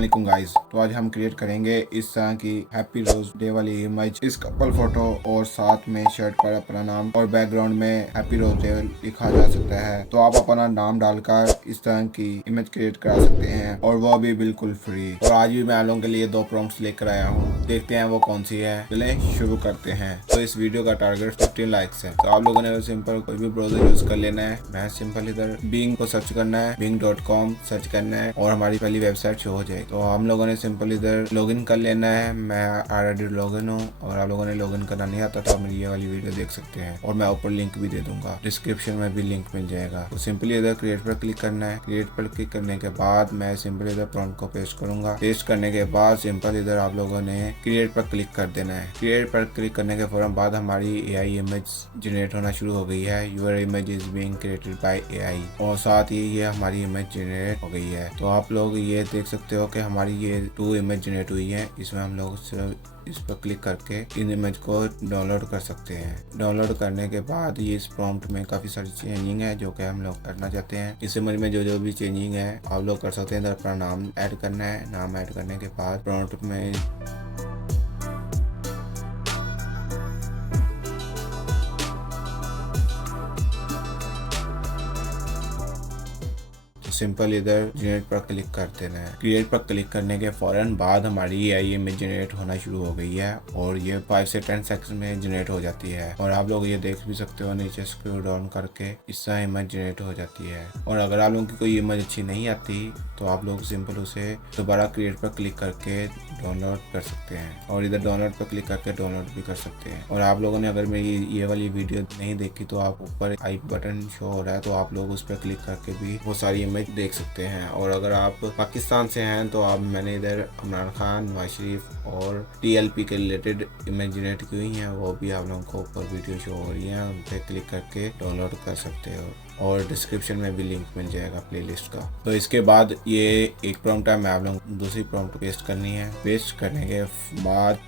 अस्सलाम गाइस। तो आज हम क्रिएट करेंगे इस तरह की हैप्पी रोज डे वाली इमेज, इस कपल फोटो और साथ में शर्ट पर अपना नाम और बैकग्राउंड में हैप्पी रोज डे लिखा जा सकता है। तो आप अपना नाम डालकर इस तरह की इमेज क्रिएट करा सकते हैं और वो भी बिल्कुल फ्री। और आज भी मैं आप लोगों के लिए 2 प्रॉम्प्ट्स लेकर आया हूँ, देखते हैं वो कौन सी है। चले शुरू करते हैं। तो इस वीडियो का टारगेट 15 लाइक्स है। तो आप लोगों ने सिंपल कोई भी ब्राउजर यूज कर लेना है। मैं सिंपल इधर बिंग को सर्च करना है, bing.com सर्च करना है और हमारी पहली वेबसाइट शो हो जाएगी। तो हम लोगों ने सिंपल इधर लॉगिन कर लेना है। मैं ऑलरेडी लॉगिन हूँ और आप लोगों ने लॉगिन करना नहीं आता तो आप मेरी ये वाली वीडियो देख सकते हैं और मैं ऊपर लिंक भी दे दूंगा, डिस्क्रिप्शन में भी लिंक मिल जाएगा। तो सिंपली इधर क्रिएट पर क्लिक करना है। क्रिएट पर क्लिक करने के बाद मैं सिंपल इधर प्रॉम्प्ट को पेस्ट करूंगा। पेस्ट करने के बाद सिंपल इधर आप लोगों ने क्रिएट पर क्लिक कर देना है। क्रिएट पर क्लिक करने के फौरन बाद हमारी AI इमेज जनरेट होना शुरू हो गई है। Your image is being created by AI और साथ ही ये हमारी इमेज जनरेट हो गई है। तो आप लोग ये देख सकते हो कि हमारी ये 2 इमेज जनरेट हुई है। इसमें हम लोग सिर्फ इस पर क्लिक करके इन इमेज को डाउनलोड कर सकते हैं। डाउनलोड करने के बाद ये इस प्रॉम्प्ट में काफी सारी चेंजिंग है जो कि हम लोग करना चाहते हैं। इस इमेज में जो भी चेंजिंग है आप लोग कर सकते हैं। इधर अपना नाम ऐड करना है। नाम ऐड करने के बाद प्रॉम्प्ट में सिंपल इधर जनरेट पर क्लिक कर देना है। क्रिएट पर क्लिक करने के फौरन बाद हमारी AI इमेज जनरेट होना शुरू हो गई है और ये 5 से 10 सेकंड में जनरेट हो जाती है। और आप लोग ये देख भी सकते हो नीचे स्क्रॉल डाउन करके इस तरह इमेज जनरेट हो जाती है। और अगर आप लोगों की कोई इमेज अच्छी नहीं आती तो आप लोग सिंपल उसे दोबारा क्रिएट पर क्लिक करके डाउनलोड कर सकते हैं और इधर डाउनलोड पर क्लिक करके डाउनलोड भी कर सकते हैं। और आप लोगों ने अगर मेरी ये वाली वीडियो नहीं देखी तो आप ऊपर आई बटन शो हो रहा है तो आप लोग उस पर क्लिक करके भी वो सारी इमेज देख सकते हैं। और अगर आप पाकिस्तान से हैं तो आप मैंने इधर इमरान खान, नवाज शरीफ और TLP के रिलेटेड इमेज जनरेट की हुई हैं, वो भी आप लोगों को ऊपर वीडियो शो हो रही है, उन पर क्लिक करके डाउनलोड कर सकते हो और डिस्क्रिप्शन में भी लिंक मिल जाएगा प्लेलिस्ट का। तो इसके बाद ये एक प्रॉम्प्ट है, मैं आप लोगों को दूसरी प्रॉम्प्ट पेस्ट करनी है। पेस्ट करने के बाद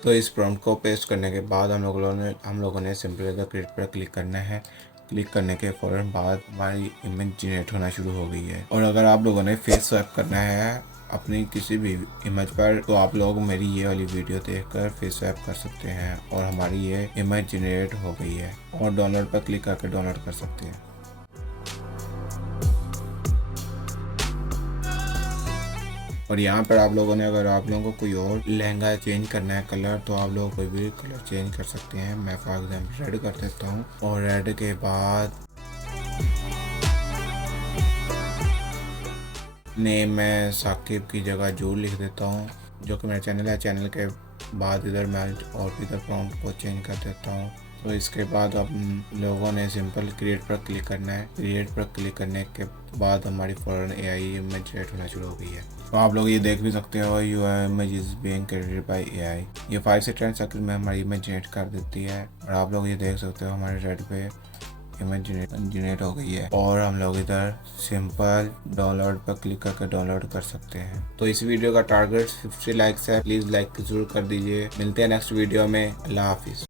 तो इस प्रॉम्प्ट को पेस्ट करने के बाद हम लोगों ने सिंपल इधर क्रिएट पर क्लिक करना है। क्लिक करने के फौरन बाद हमारी इमेज जनरेट होना शुरू हो गई है। और अगर आप लोगों ने फेस स्वैप करना है अपनी किसी भी इमेज पर तो आप लोग मेरी ये वाली वीडियो देखकर फेस स्वैप कर सकते हैं और हमारी ये इमेज जनरेट हो गई है और डाउनलोड पर क्लिक करके डाउनलोड कर सकते हैं। और यहाँ पर आप लोगों ने अगर आप लोगों को कोई और लहंगा चेंज करना है कलर तो आप लोग कोई भी कलर चेंज कर सकते हैं। मैं फॉर एग्जाम्पल रेड कर देता हूँ और रेड के बाद नेम मैं साकिब की जगह जूल लिख देता हूँ जो कि मेरा चैनल है। चैनल के बाद इधर मैं और इधर प्रॉम्प्ट को चेंज कर देता हूँ। तो इसके बाद आप लोगों ने सिंपल क्रिएट पर क्लिक करना है। क्रिएट पर क्लिक करने के बाद हमारी फौरन AI इमेज जनरेट होना शुरू हो गई है। तो आप लोग ये देख भी सकते हो your image is being created by AI। ये 5 से 10 सेकंड में हमारी इमेज जनरेट कर देती है और आप लोग ये देख सकते हो हमारे रेड पे इमेज जनरेट हो गई है। और हम लोग इधर सिंपल डाउनलोड पर क्लिक करके डाउनलोड कर सकते हैं। तो इस वीडियो का टारगेट 50 लाइक्स है, प्लीज लाइक जरूर कर दीजिए। मिलते हैं नेक्स्ट वीडियो में। अल्लाह हाफिज।